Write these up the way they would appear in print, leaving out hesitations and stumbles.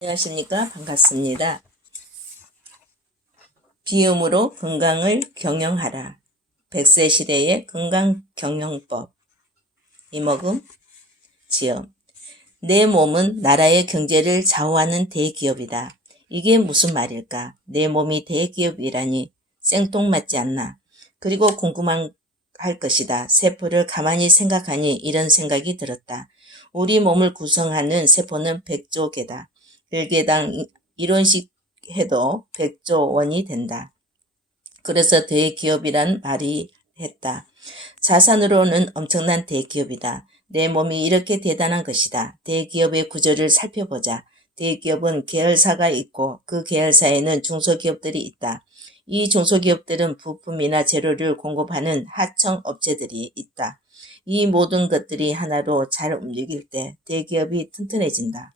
안녕하십니까. 반갑습니다. 비움으로 건강을 경영하라. 100세 시대의 건강경영법. 이목음 지음. 내 몸은 나라의 경제를 좌우하는 대기업이다. 이게 무슨 말일까? 내 몸이 대기업이라니 생뚱맞지 않나. 그리고 궁금할 것이다. 세포를 가만히 생각하니 이런 생각이 들었다. 우리 몸을 구성하는 세포는 100조 개다. 1개당 이론씩 해도 100조 원이 된다. 그래서 대기업이란 말이 했다. 자산으로는 엄청난 대기업이다. 내 몸이 이렇게 대단한 것이다. 대기업의 구조를 살펴보자. 대기업은 계열사가 있고 그 계열사에는 중소기업들이 있다. 이 중소기업들은 부품이나 재료를 공급하는 하청업체들이 있다. 이 모든 것들이 하나로 잘 움직일 때 대기업이 튼튼해진다.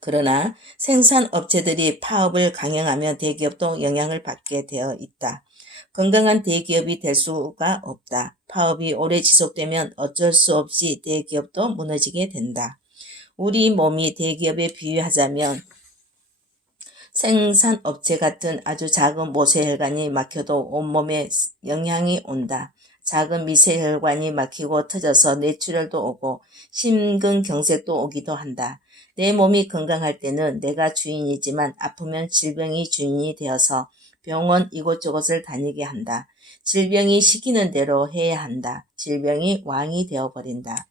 그러나 생산업체들이 파업을 강행하면 대기업도 영향을 받게 되어 있다. 건강한 대기업이 될 수가 없다. 파업이 오래 지속되면 어쩔 수 없이 대기업도 무너지게 된다. 우리 몸이 대기업에 비유하자면 생산업체 같은 아주 작은 모세혈관이 막혀도 온몸에 영향이 온다. 작은 미세혈관이 막히고 터져서 뇌출혈도 오고 심근경색도 오기도 한다. 내 몸이 건강할 때는 내가 주인이지만 아프면 질병이 주인이 되어서 병원 이곳저곳을 다니게 한다. 질병이 시키는 대로 해야 한다. 질병이 왕이 되어버린다.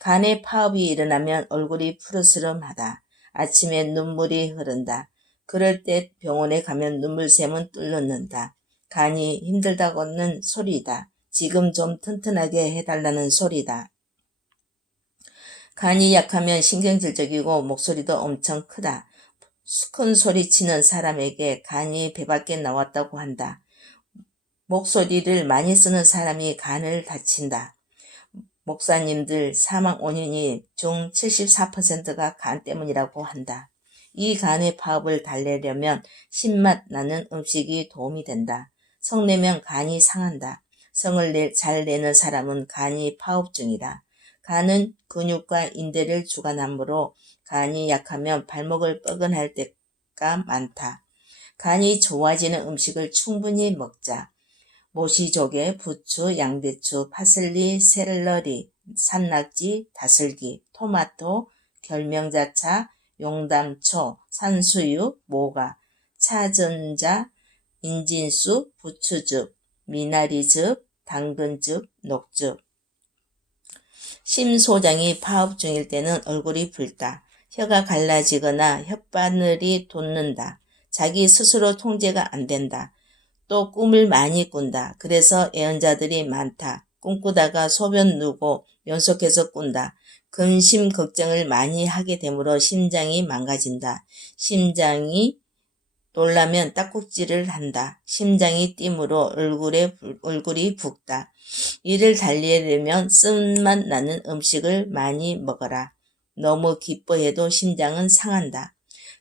간에 파업이 일어나면 얼굴이 푸르스름하다. 아침에 눈물이 흐른다. 그럴 때 병원에 가면 눈물샘은 뚫는다. 간이 힘들다고는 소리다. 지금 좀 튼튼하게 해달라는 소리다. 간이 약하면 신경질적이고 목소리도 엄청 크다. 큰 소리치는 사람에게 간이 배 밖에 나왔다고 한다. 목소리를 많이 쓰는 사람이 간을 다친다. 목사님들 사망 원인이 중 74%가 간 때문이라고 한다. 이 간의 파업을 달래려면 신맛 나는 음식이 도움이 된다. 성내면 간이 상한다. 성을 잘 내는 사람은 간이 파업 중이다. 간은 근육과 인대를 주관하므로 간이 약하면 발목을 뻐근할 때가 많다. 간이 좋아지는 음식을 충분히 먹자. 모시조개, 부추, 양배추, 파슬리, 샐러리, 산낙지, 다슬기, 토마토, 결명자차, 용담초, 산수유, 모가, 차전자, 인진수, 부추즙, 미나리즙, 당근즙, 녹즙. 심소장이 파업 중일 때는 얼굴이 붉다. 혀가 갈라지거나 혓바늘이 돋는다. 자기 스스로 통제가 안 된다. 또 꿈을 많이 꾼다. 그래서 애언자들이 많다. 꿈꾸다가 소변 누고 연속해서 꾼다. 근심 걱정을 많이 하게 되므로 심장이 망가진다. 심장이 놀라면 딱꼭지를 한다. 심장이 뛰므로 얼굴이 붓다. 이를 달래려면 쓴맛 나는 음식을 많이 먹어라. 너무 기뻐해도 심장은 상한다.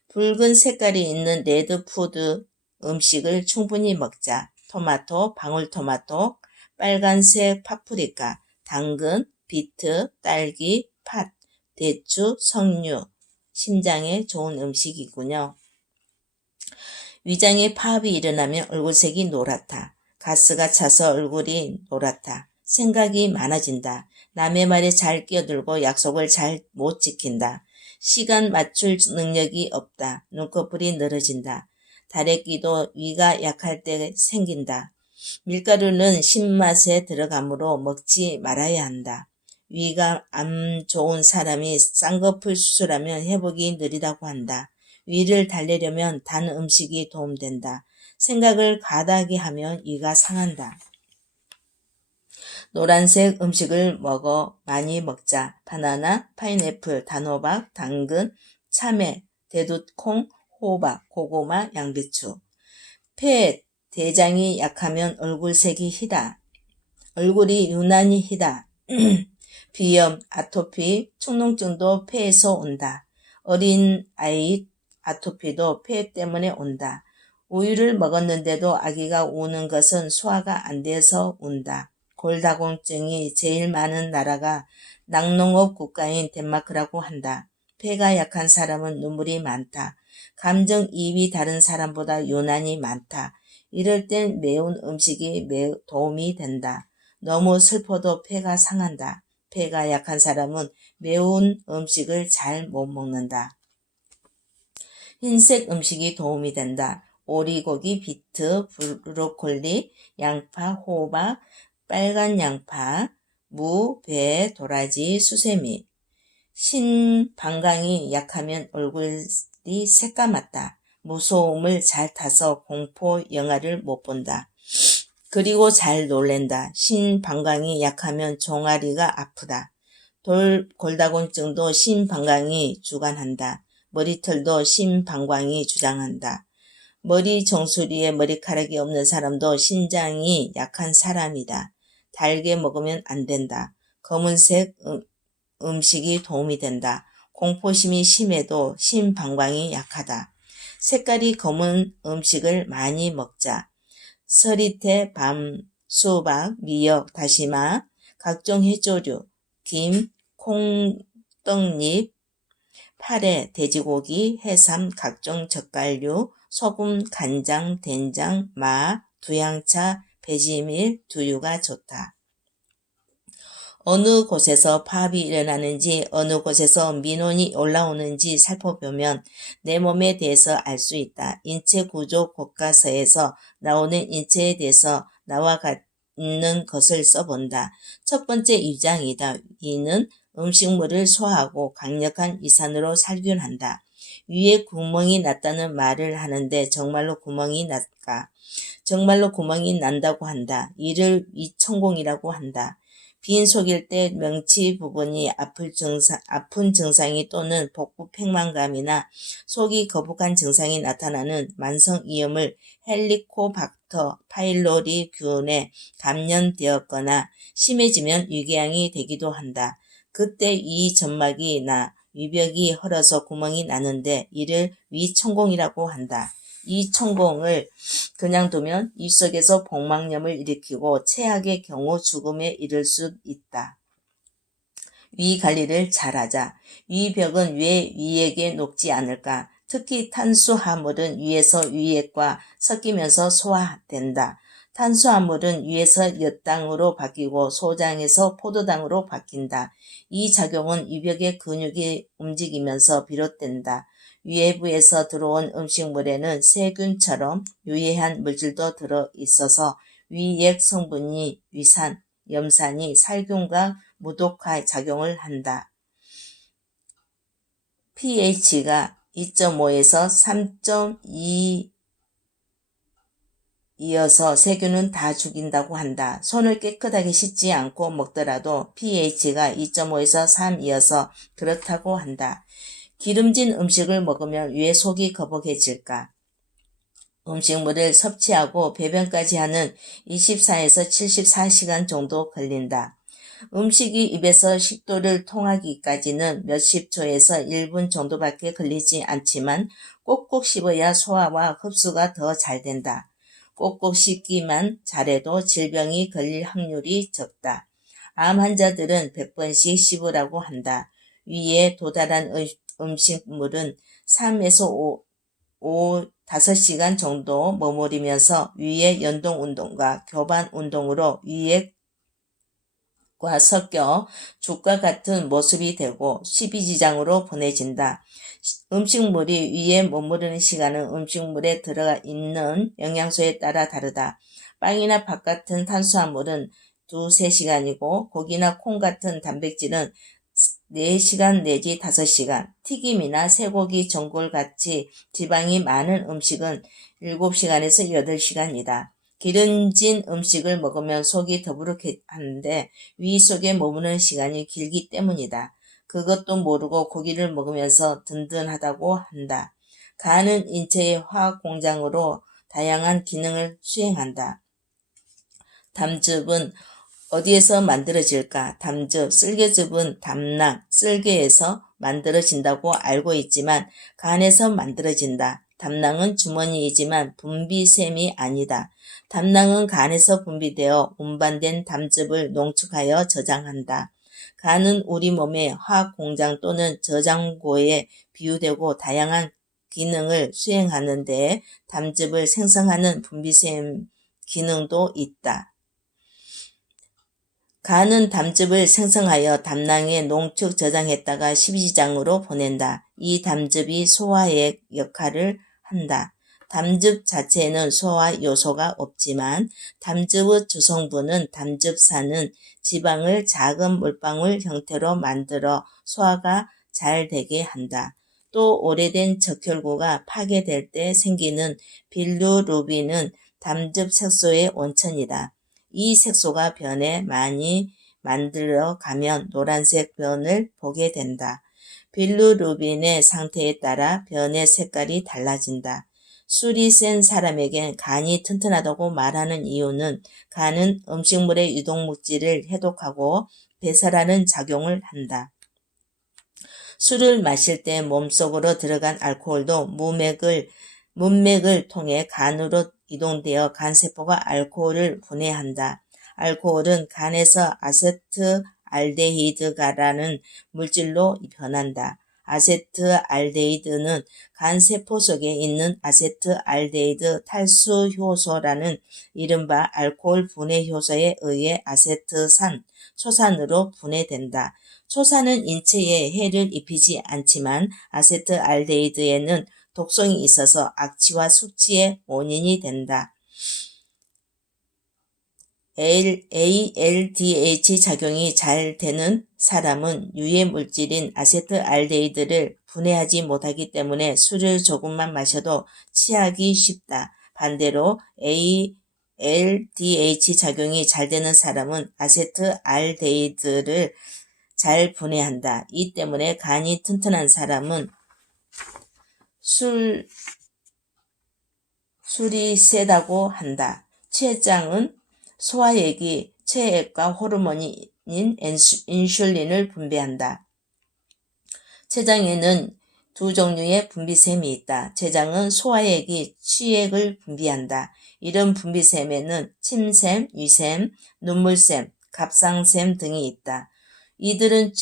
붉은 색깔이 있는 레드푸드 음식을 충분히 먹자. 토마토, 방울토마토, 빨간색 파프리카, 당근, 비트, 딸기, 팥, 대추, 석류, 심장에 좋은 음식이군요. 위장에 파업이 일어나면 얼굴색이 노랗다. 가스가 차서 얼굴이 노랗다. 생각이 많아진다. 남의 말에 잘 끼어들고 약속을 잘 못 지킨다. 시간 맞출 능력이 없다. 눈꺼풀이 늘어진다. 다래끼도 위가 약할 때 생긴다. 밀가루는 신맛에 들어가므로 먹지 말아야 한다. 위가 안 좋은 사람이 쌍꺼풀 수술하면 회복이 느리다고 한다. 위를 달래려면 단 음식이 도움된다. 생각을 과다하게 하면 위가 상한다. 노란색 음식을 많이 먹자. 바나나, 파인애플, 단호박, 당근, 참외, 대두콩, 호박, 고구마, 양배추. 폐, 대장이 약하면 얼굴색이 희다. 얼굴이 유난히 희다. 비염, 아토피, 축농증도 폐에서 온다. 어린 아이 아토피도 폐 때문에 온다. 우유를 먹었는데도 아기가 우는 것은 소화가 안 돼서 운다. 골다공증이 제일 많은 나라가 낙농업 국가인 덴마크라고 한다. 폐가 약한 사람은 눈물이 많다. 감정이입이 다른 사람보다 유난히 많다. 이럴 땐 매운 음식이 매우 도움이 된다. 너무 슬퍼도 폐가 상한다. 폐가 약한 사람은 매운 음식을 잘 못 먹는다. 흰색 음식이 도움이 된다. 오리고기, 비트, 브로콜리, 양파, 호박, 빨간 양파, 무, 배, 도라지, 수세미. 신방광이 약하면 얼굴이 새까맣다. 무서움을 잘 타서 공포 영화를 못 본다. 그리고 잘 놀랜다. 신방광이 약하면 종아리가 아프다. 골다공증도 신방광이 주관한다. 머리털도 신방광이 주장한다. 머리 정수리에 머리카락이 없는 사람도 신장이 약한 사람이다. 달게 먹으면 안 된다. 검은색 음식이 도움이 된다. 공포심이 심해도 신방광이 약하다. 색깔이 검은 음식을 많이 먹자. 서리태, 밤, 수박, 미역, 다시마, 각종 해조류, 김, 콩, 떡잎, 파래, 돼지고기, 해삼, 각종 젓갈류, 소금, 간장, 된장, 마, 두양차, 배지밀, 두유가 좋다. 어느 곳에서 파업이 일어나는지 어느 곳에서 민원이 올라오는지 살펴보면 내 몸에 대해서 알 수 있다. 인체구조 교과서에서 나오는 인체에 대해서 나와 같는 것을 써본다. 첫 번째 위장이다. 위는 음식물을 소화하고 강력한 위산으로 살균한다. 위에 구멍이 났다는 말을 하는데 정말로 구멍이 날까? 정말로 구멍이 난다고 한다. 이를 위천공이라고 한다. 빈속일 때 명치 부분이 아픈 증상이 또는 복부 팽만감이나 속이 거북한 증상이 나타나는 만성이염을 헬리코박터 파일로리균에 감염되었거나 심해지면 위궤양이 되기도 한다. 그때 위 점막이 나 위벽이 헐어서 구멍이 나는데 이를 위천공이라고 한다. 이 천공을 그냥 두면 입속에서 복막염을 일으키고 최악의 경우 죽음에 이를 수 있다. 위 관리를 잘하자. 위벽은 왜 위액에 녹지 않을까? 특히 탄수화물은 위에서 위액과 섞이면서 소화된다. 탄수화물은 위에서 엿당으로 바뀌고 소장에서 포도당으로 바뀐다. 이 작용은 위벽의 근육이 움직이면서 비롯된다. 위해부에서 들어온 음식물에는 세균처럼 유해한 물질도 들어있어서 위액 성분이 위산, 염산이 살균과 무독화 작용을 한다. pH가 2.5에서 3.2이어서 세균은 다 죽인다고 한다. 손을 깨끗하게 씻지 않고 먹더라도 pH가 2.5에서 3이어서 그렇다고 한다. 기름진 음식을 먹으면 왜 속이 거북해질까? 음식물을 섭취하고 배변까지 하는 24에서 74시간 정도 걸린다. 음식이 입에서 식도를 통하기까지는 몇십 초에서 1분 정도밖에 걸리지 않지만 꼭꼭 씹어야 소화와 흡수가 더 잘 된다. 꼭꼭 씹기만 잘해도 질병이 걸릴 확률이 적다. 암 환자들은 100번씩 씹으라고 한다. 위에 도달한 음식물은 3에서 5시간 정도 머무르면서 위의 연동운동과 교반운동으로 위액과 섞여 죽과 같은 모습이 되고 십이지장으로 보내진다. 음식물이 위에 머무르는 시간은 음식물에 들어가 있는 영양소에 따라 다르다. 빵이나 밥 같은 탄수화물은 2-3시간이고 고기나 콩 같은 단백질은 4시간 내지 5시간, 튀김이나 쇠고기, 전골같이 지방이 많은 음식은 7시간에서 8시간이다. 기름진 음식을 먹으면 속이 더부룩하는데 위 속에 머무는 시간이 길기 때문이다. 그것도 모르고 고기를 먹으면서 든든하다고 한다. 간은 인체의 화학공장으로 다양한 기능을 수행한다. 담즙은 어디에서 만들어질까? 담즙, 쓸개즙은 담낭, 쓸개에서 만들어진다고 알고 있지만 간에서 만들어진다. 담낭은 주머니이지만 분비샘이 아니다. 담낭은 간에서 분비되어 운반된 담즙을 농축하여 저장한다. 간은 우리 몸의 화학 공장 또는 저장고에 비유되고 다양한 기능을 수행하는 데 담즙을 생성하는 분비샘 기능도 있다. 간은 담즙을 생성하여 담낭에 농축 저장했다가 십이지장으로 보낸다. 이 담즙이 소화액 역할을 한다. 담즙 자체에는 소화 요소가 없지만 담즙의 주성분은 담즙산은 지방을 작은 물방울 형태로 만들어 소화가 잘 되게 한다. 또 오래된 적혈구가 파괴될 때 생기는 빌루루빈은 담즙 색소의 원천이다. 이 색소가 변에 많이 만들어 가면 노란색 변을 보게 된다. 빌루루빈의 상태에 따라 변의 색깔이 달라진다. 술이 센 사람에겐 간이 튼튼하다고 말하는 이유는 간은 음식물의 유독물질을 해독하고 배설하는 작용을 한다. 술을 마실 때 몸속으로 들어간 알코올도 문맥을 통해 간으로 이동되어 간세포가 알코올을 분해한다. 알코올은 간에서 아세트알데히드라는 물질로 변한다. 아세트알데히드는 간세포 속에 있는 아세트알데히드 탈수효소라는 이른바 알코올 분해 효소에 의해 아세트산, 초산으로 분해된다. 초산은 인체에 해를 입히지 않지만 아세트알데히드에는 독성이 있어서 악취와 숙취의 원인이 된다. ALDH 작용이 잘 되는 사람은 유해 물질인 아세트알데히드를 분해하지 못하기 때문에 술을 조금만 마셔도 취하기 쉽다. 반대로 ALDH 작용이 잘 되는 사람은 아세트알데히드를 잘 분해한다. 이 때문에 간이 튼튼한 사람은 술이 세다고 한다. 췌장은 소화액이 체액과 호르몬인 인슐린을 분비한다. 췌장에는 두 종류의 분비샘이 있다. 췌장은 소화액이 취액을 분비한다. 이런 분비샘에는 침샘, 위샘, 눈물샘, 갑상샘 등이 있다. 이들은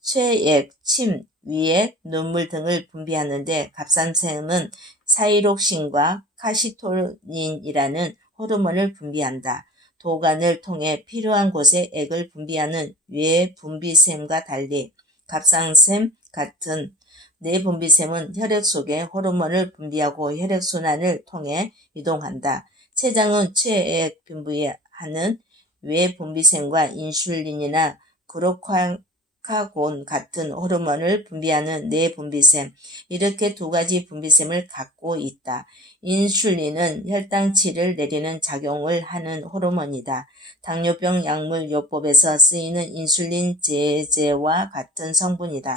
체액, 침, 위액, 눈물 등을 분비하는데 갑상샘은 사이록신과 카시토닌이라는 호르몬을 분비한다. 도관을 통해 필요한 곳에 액을 분비하는 외분비샘과 달리 갑상샘 같은 내분비샘은 혈액 속에 호르몬을 분비하고 혈액순환을 통해 이동한다. 췌장은 체액 분비하는 외분비샘과 인슐린이나 그루카곤 같은 호르몬을 분비하는 내분비샘, 이렇게 두 가지 분비샘을 갖고 있다. 인슐린은 혈당치를 내리는 작용을 하는 호르몬이다. 당뇨병 약물요법에서 쓰이는 인슐린 제제와 같은 성분이다.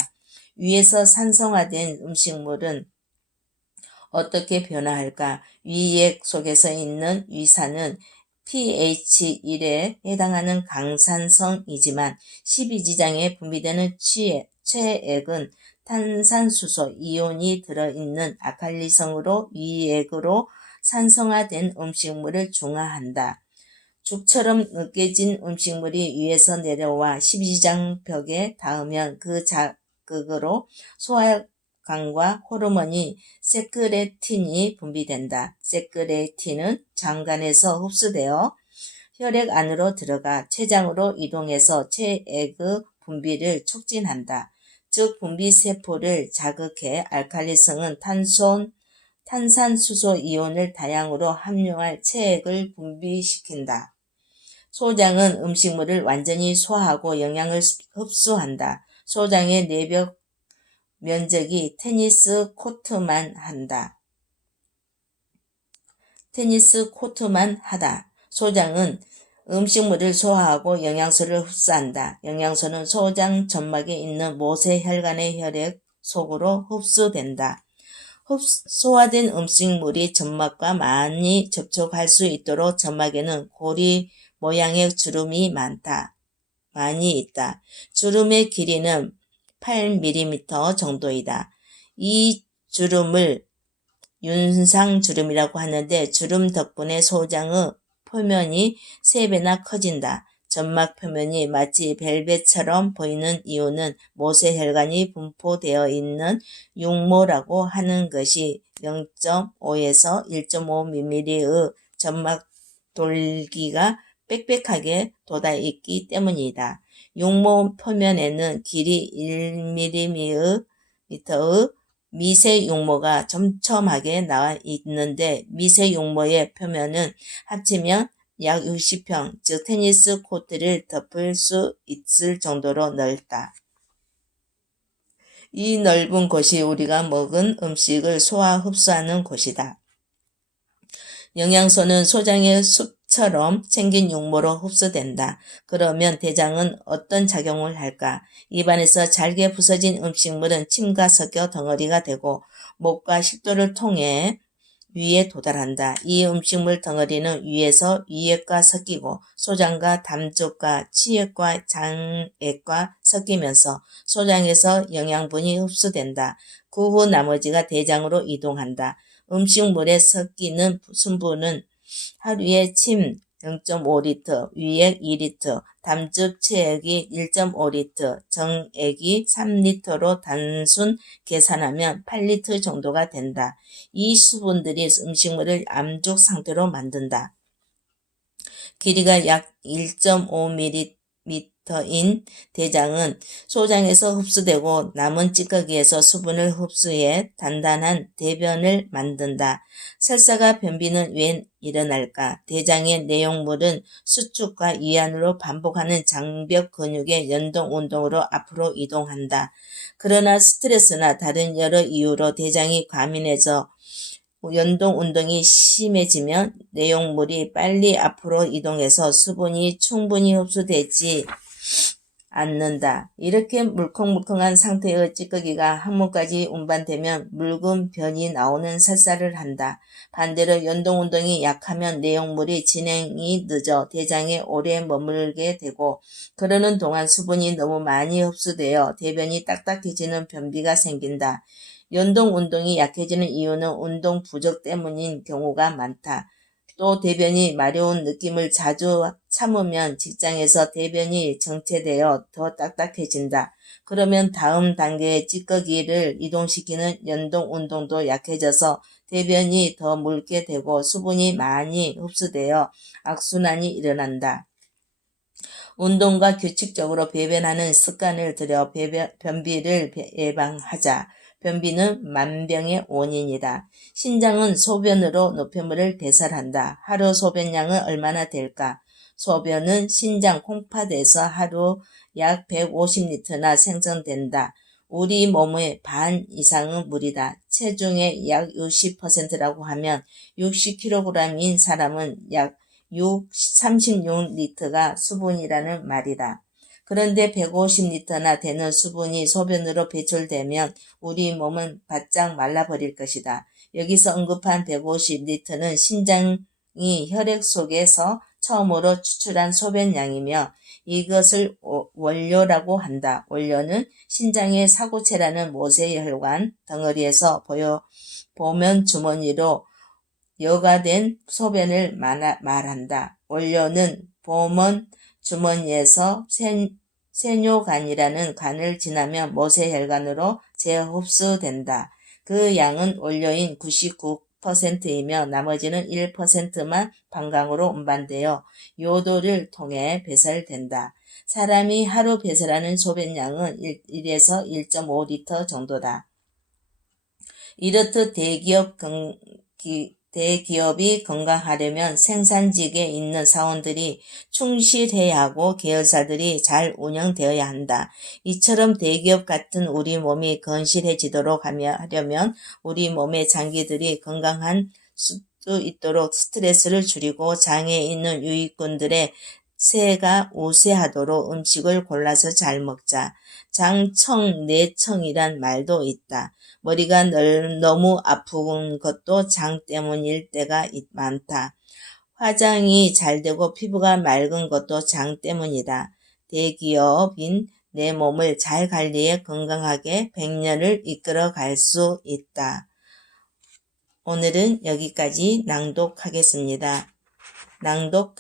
위에서 산성화된 음식물은 어떻게 변화할까? 위액 속에서 있는 위산은 pH 1에 해당하는 강산성이지만 12지장에 분비되는 체액은 탄산수소 이온이 들어있는 아칼리성으로 위액으로 산성화된 음식물을 중화한다. 죽처럼 으깨진 음식물이 위에서 내려와 12지장 벽에 닿으면 그 자극으로 소화관과 호르몬이 세크레틴이 분비된다. 세크레틴은 장관에서 흡수되어 혈액 안으로 들어가 췌장으로 이동해서 체액의 분비를 촉진한다. 즉 분비세포를 자극해 알칼리성은 탄산수소 이온을 다량으로 함유할 체액을 분비시킨다. 소장은 음식물을 완전히 소화하고 영양을 흡수한다. 소장의 내벽 면적이 테니스 코트만 하다. 소장은 음식물을 소화하고 영양소를 흡수한다. 영양소는 소장 점막에 있는 모세혈관의 혈액 속으로 흡수된다. 소화된 음식물이 점막과 많이 접촉할 수 있도록 점막에는 고리 모양의 주름이 많이 있다. 주름의 길이는 8mm 정도이다. 이 주름을 윤상주름이라고 하는데 주름 덕분에 소장의 표면이 3배나 커진다. 점막 표면이 마치 벨벳처럼 보이는 이유는 모세혈관이 분포되어 있는 육모라고 하는 것이 0.5에서 1.5mm의 점막 돌기가 빽빽하게 돋아 있기 때문이다. 육모 표면에는 길이 1mm의 미세 육모가 촘촘하게 나와 있는데 미세 육모의 표면은 합치면 약 60평, 즉 테니스 코트를 덮을 수 있을 정도로 넓다. 이 넓은 곳이 우리가 먹은 음식을 소화 흡수하는 곳이다. 영양소는 소장의 숲처럼 생긴 육모로 흡수된다. 그러면 대장은 어떤 작용을 할까? 입안에서 잘게 부서진 음식물은 침과 섞여 덩어리가 되고 목과 식도를 통해 위에 도달한다. 이 음식물 덩어리는 위에서 위액과 섞이고 소장과 담즙과 치액과 장액과 섞이면서 소장에서 영양분이 흡수된다. 그 후 나머지가 대장으로 이동한다. 음식물에 섞이는 순분은 하루에 침 0.5리터, 위액 2리터, 담즙 체액이 1.5리터, 정액이 3리터로 단순 계산하면 8리터 정도가 된다. 이 수분들이 음식물을 암죽 상태로 만든다. 길이가 약 1.5mm인 대장은 소장에서 흡수되고 남은 찌꺼기에서 수분을 흡수해 단단한 대변을 만든다. 설사가 변비는 왜 일어날까? 대장의 내용물은 수축과 이완으로 반복하는 장벽 근육의 연동 운동으로 앞으로 이동한다. 그러나 스트레스나 다른 여러 이유로 대장이 과민해져 연동 운동이 심해지면 내용물이 빨리 앞으로 이동해서 수분이 충분히 흡수되지 않는다. 이렇게 물컹물컹한 상태의 찌꺼기가 항문까지 운반되면 묽은 변이 나오는 설사를 한다. 반대로 연동 운동이 약하면 내용물이 진행이 늦어 대장에 오래 머물게 되고 그러는 동안 수분이 너무 많이 흡수되어 대변이 딱딱해지는 변비가 생긴다. 연동 운동이 약해지는 이유는 운동 부족 때문인 경우가 많다. 또 대변이 마려운 느낌을 자주 참으면 직장에서 대변이 정체되어 더 딱딱해진다. 그러면 다음 단계의 찌꺼기를 이동시키는 연동 운동도 약해져서 대변이 더 묽게 되고 수분이 많이 흡수되어 악순환이 일어난다. 운동과 규칙적으로 배변하는 습관을 들여 변비를 예방하자. 변비는 만병의 원인이다. 신장은 소변으로 노폐물을 배설한다. 하루 소변량은 얼마나 될까? 소변은 신장 콩팥에서 하루 약 150리터나 생성된다. 우리 몸의 반 이상은 물이다. 체중의 약 60%라고 하면 60kg인 사람은 약 36리터가 수분이라는 말이다. 그런데 150리터나 되는 수분이 소변으로 배출되면 우리 몸은 바짝 말라버릴 것이다. 여기서 언급한 150리터는 신장이 혈액 속에서 처음으로 추출한 소변량이며 이것을 원료라고 한다. 원료는 신장의 사구체라는 모세혈관 덩어리에서 보면 주머니로 여과된 소변을 말한다. 원료는 보면 주머니에서 세뇨관이라는 관을 지나면 모세혈관으로 재흡수된다. 그 양은 원료인 99%이며 나머지는 1%만 방광으로 운반되어 요도를 통해 배설된다. 사람이 하루 배설하는 소변량은 1에서 1.5리터 정도다. 이렇듯 대기업이 건강하려면 생산직에 있는 사원들이 충실해야 하고 계열사들이 잘 운영되어야 한다. 이처럼 대기업 같은 우리 몸이 건실해지도록 하려면 우리 몸의 장기들이 건강한 수 있도록 스트레스를 줄이고 장에 있는 유익균들의 세가 우세하도록 음식을 골라서 잘 먹자. 장청, 내청이란 말도 있다. 머리가 너무 아픈 것도 장 때문일 때가 많다. 화장이 잘 되고 피부가 맑은 것도 장 때문이다. 대기업인 내 몸을 잘 관리해 건강하게 100년을 이끌어 갈 수 있다. 오늘은 여기까지 낭독하겠습니다. 낭독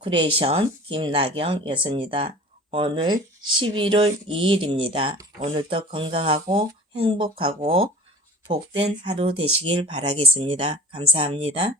크리에이션 김나경이었습니다. 오늘 11월 2일입니다. 오늘도 건강하고 행복하고 복된 하루 되시길 바라겠습니다. 감사합니다.